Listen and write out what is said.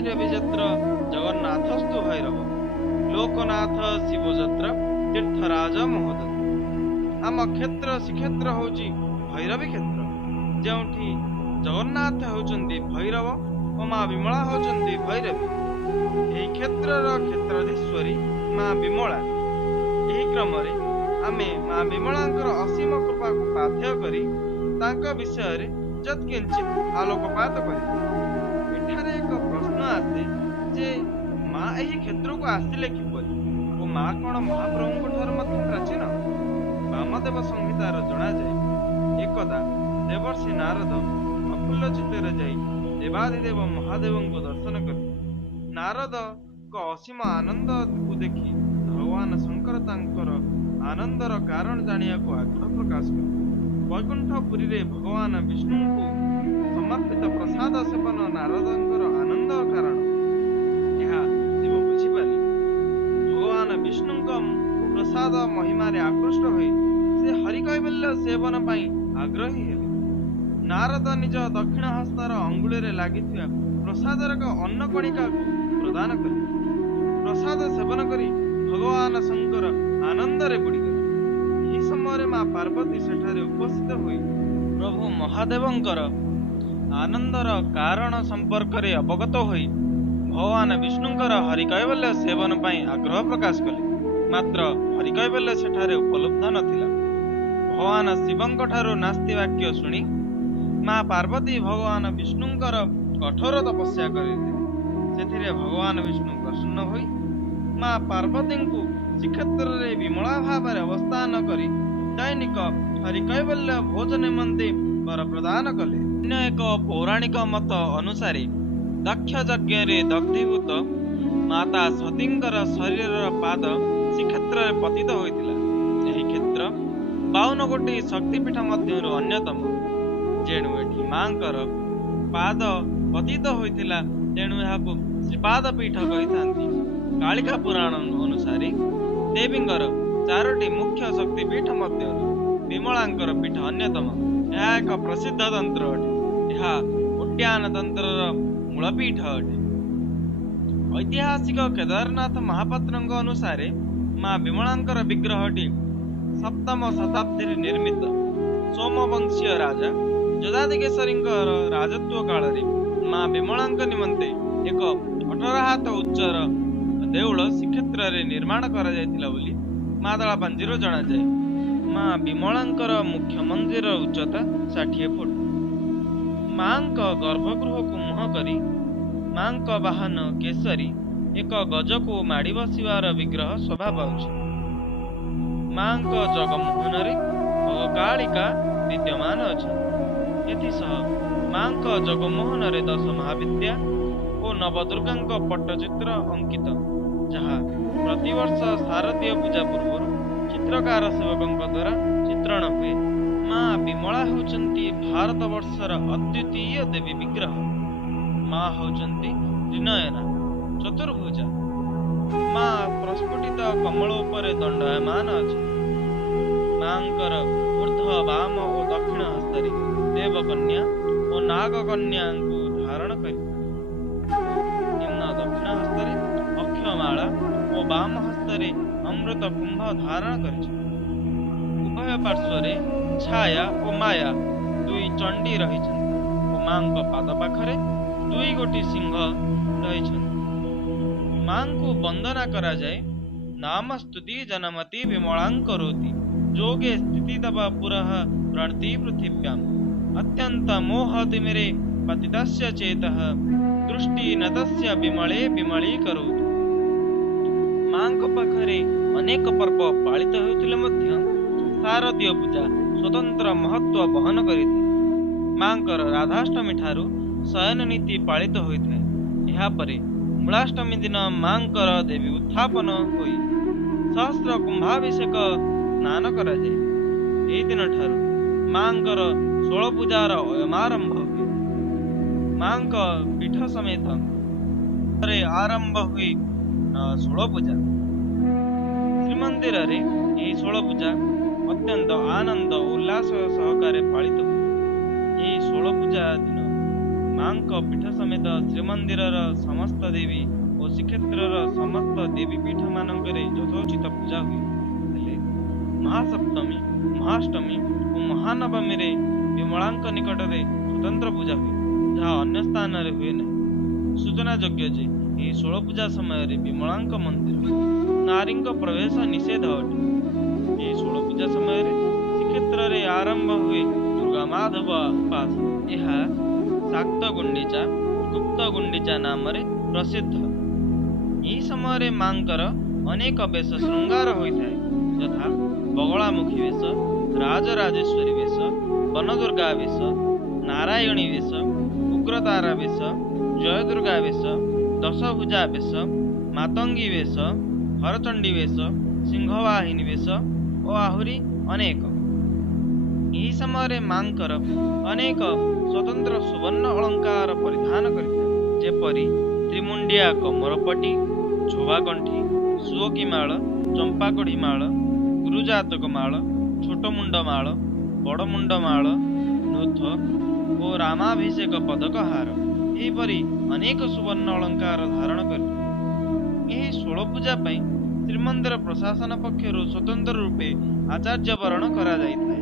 भैरवी जत्र जगन्नाथस्तु भैरव लोकनाथ शिवजत्र तीर्थराज महोदय। आम क्षेत्र श्रीक्षेत्र हूँ भैरवी क्षेत्र, जोठी जगन्नाथ होउचंदी भैरव और माँ विमला होउचंदी भैरवी। यही क्षेत्रर क्षेत्राधीश्वरी माँ विमला। यही क्रम आमे माँ विमलांकर असीम कृपा को बाध्य करी तांका विषय रे यत्किंचित आलोकपात करी। एठारे एक प्रश्न आसे जे माँ यही क्षेत्र को आसिले किपरि और माँ कौन महाप्रभु ठार मध्य प्राचीन। वामदेव संहितार जना जाए एकदा देवर्षि नारद प्रफुल्ल चित्तर जाई देवाधिदेव महादेव को दर्शन कर नारद को असीम आनंद को देखी भगवान शंकर तांकर आनंदर कारण जानिया को आग्रह प्रकाश कर वैकुंठपुरी रे भगवान विष्णु को समर्पित प्रसाद सेवन नारदंकर आनंद कारण यह शिव बुझिपारी। भगवान विष्णु प्रसाद महिमा आकृष्ट हो से हरिकैवल्य सेवन पाई आग्रही हेले। नारद निज दक्षिण हस्तर अंगुली रे लागिथिया प्रसादर अन्न कणिका को प्रदान कले। प्रसाद सेवन करी भगवान शंकर आनंद रे बुड़ीगले। यही समय माँ पार्वती सेठारे उपस्थित हुई प्रभु महादेवंकर आनंदर कारण संपर्क रे अवगत हुई भगवान विष्णुंकर हरिकैवल्य सेवन पाई आग्रह प्रकाश कले। मात्र हरिकैवल्य सेठारे उपलब्ध नथिला। भगवान शिवंक ठारू नास्ति वाक्य शुणी माँ पार्वती भगवान विष्णुंकर कठोर तपस्या करथिले। भगवान विष्णु प्रसन्न होई माँ पार्वती को श्रीक्षेत्र रे विमला भाव अवस्थान करी दैनिक हरिकैवल्य भोज निमंते वर प्रदान कले। अन्य एक पौराणिक मत अनुसारे दक्ष यज्ञ रे दग्धीभूत माता सतींकर शरीर पाद श्रीक्षेत्र रे पतित होइतिला। एही क्षेत्र 52 गोटी शक्तिपीठ मध्यरु अन्यतम। जेणु एठी मांकर पाद पतित होइतिला तेणु एहाकु श्रीपाद पीठ कहिथांती। कालिका पुराण अनुसारे देवींकर 4टी मुख्य शक्तिपीठ मध्यरु विमलांकर पीठ अन्यतम। यह एक प्रसिद्ध तंत्र अटे। यह उद्यान तंत्रर मूलपीठ अटे। ऐतिहासिक केदारनाथ महापात्रଙ୍କ अनुसारे माँ विमलांकर विग्रहटी 7ମ शताब्दी निर्मित। सोमवंशीय राजा जदादिकेशरींकर राजत्व काल माँ विमलांक निमंते एक 18 हाथ उच्चर देउल श्रीक्षेत्र रे निर्माण करा जायतिला बोली मादळा पांजीरो जणा जाय। माँ विमलांकर मुख्य मंदिर उच्चता 60 फुट। मांक गर्भगृह को मुह करी मांक वाहन केसरी एक गज को माड़ी बसिवार विग्रह शोभा पाउछि। मांक जगमोहन रे कालिका विद्यमान अछि। एथिसह मांक जगमोहन रे 10 महाविद्या और नवदुर्गांक पट्टचित्र अंकित, जहा प्रतिवर्ष शारदीय पूजा पूर्व चित्रकार सेवकों द्वारा चित्रण हुए। माँ विमला होचंती भारत वर्षर अद्वितीय देवी विग्रह। माँ होचंती त्रिनयना चतुर्भुजा। माँ प्रस्फुटित कमल उपरे दंडयमान अछि। मांकर ऊर्ध्व वाम और दक्षिण हस्तरे देवकन्या और नागकन्या को धारण करी निम्न दक्षिण हस्तरे अक्षमाला और वाम हस्तरे अमृत कुंभ धारण करिछि। उभय पार्श्वरे छाया और माया दुई चंडी रहिछन्ति और मांक पाद पाखरे 2 गोटी सिंह रहिछन्ति। मांको वंदना करा जाए। नाम स्तुति जनमति विमलां करोति जोगे स्थिति तव पुरः प्रणति पृथिव्याम् अत्यंत मोहतिमिरे पतितस्य चेतः दृष्टि नतस्य विमले विमली करोतु। मांक पाखरे अनेक पर्व पालित होउथिले मध्य शारदीय पूजा स्वतंत्र महत्व बहन करिଥାଏ। मांकर राधाष्टमी ठारू शयन नीति पालित होइଥାଏ। एहा परे मूलाष्टमी दिन मांकर देवी उत्थापन होई सहस्र कुंभाभिषेक स्नान करा जाए। एही दिन ठारू मांकर 16 पूजार अयमारंभ हुए। मांक पीठ समेत आरंभ हुई 16 पूजा। श्रीमंदिर रे यही 16 पूजा अत्यंत आनंद उल्लास सहकारे पालित हुए। यही 16 पूजा दिन ମାଙ୍କ ପୀଠ ସମେତ ଶ୍ରୀମନ୍ଦିରର ସମସ୍ତ ଦେବୀ ଓ ଶ୍ରୀକ୍ଷେତ୍ରର ସମସ୍ତ ଦେବୀପୀଠ ମାନଙ୍କରେ ଯଥୋଚିତ ପୂଜା ହୁଏ। ହେଲେ ମହାସପ୍ତମୀ, ମହାଷ୍ଟମୀ ଓ ମହାନବମୀରେ ବିମଳାଙ୍କ ନିକଟରେ ସ୍ୱତନ୍ତ୍ର ପୂଜା ହୁଏ, ଯାହା ଅନ୍ୟ ସ୍ଥାନରେ ହୁଏ ନାହିଁ। ସୂଚନାଯୋଗ୍ୟ ଯେ ଏହି ଷୋଳ ପୂଜା ସମୟରେ ବିମଳାଙ୍କ ମନ୍ଦିର ନାରୀଙ୍କ ପ୍ରବେଶ ନିଷେଧ ଅଟେ। ଏହି ଷୋଳ ପୂଜା ସମୟରେ ଶ୍ରୀକ୍ଷେତ୍ରରେ ଆରମ୍ଭ ହୁଏ ଦୁର୍ଗା ମାଧବ ଉପାସନା। ଏହା ଶାକ୍ତ ଗୁଣ୍ଡିଚା, ଗୁପ୍ତ ଗୁଣ୍ଡିଚା ନାମରେ ପ୍ରସିଦ୍ଧ। ଏହି ସମୟରେ ମାଙ୍କର ଅନେକ ବେଶ ଶୃଙ୍ଗାର ହୋଇଥାଏ, ଯଥା ବଗଳାମୁଖୀ ବେଶ, ରାଜରାଜେଶ୍ୱରୀ ବେଶ, ବନଦୁର୍ଗା ବେଶ, ନାରାୟଣୀ ବେଶ, ଉଗ୍ରତାରା ବେଶ, ଜୟଦୁର୍ଗା ବେଶ, ଦଶଭୁଜା ବେଶ, ମାତଙ୍ଗୀ ବେଶ, ହରଚଣ୍ଡୀ ବେଶ, ସିଂହବାହିନୀ ବେଶ ଓ ଆହୁରି ଅନେକ। ଏହି ସମୟରେ ମାଙ୍କର ଅନେକ ସ୍ୱତନ୍ତ୍ର ସୁବର୍ଣ୍ଣ ଅଳଙ୍କାର ପରିଧାନ କରିଥାଏ, ଯେପରି ତ୍ରିମୁଣ୍ଡିଆ କମରପଟି, ଝୋବାଗଣ୍ଠି, ସୁଅକି ମାଳ, ଚମ୍ପାକଢ଼ି ମାଳ, ଗୁରୁଜାତକ ମାଳ, ଛୋଟ ମୁଣ୍ଡ ମାଳ, ବଡ଼ ମୁଣ୍ଡ ମାଳ, ନୂଥ ଓ ରାମାଭିଷେକ ପଦକ ହାର ଏହିପରି ଅନେକ ସୁବର୍ଣ୍ଣ ଅଳଙ୍କାର ଧାରଣ କରିଥାଏ। ଏହି ଷୋଳ ପୂଜା ପାଇଁ ଶ୍ରୀମନ୍ଦିର ପ୍ରଶାସନ ପକ୍ଷରୁ ସ୍ୱତନ୍ତ୍ର ରୂପେ ଆଚାର୍ଯ୍ୟ ବରଣ କରାଯାଇଥାଏ।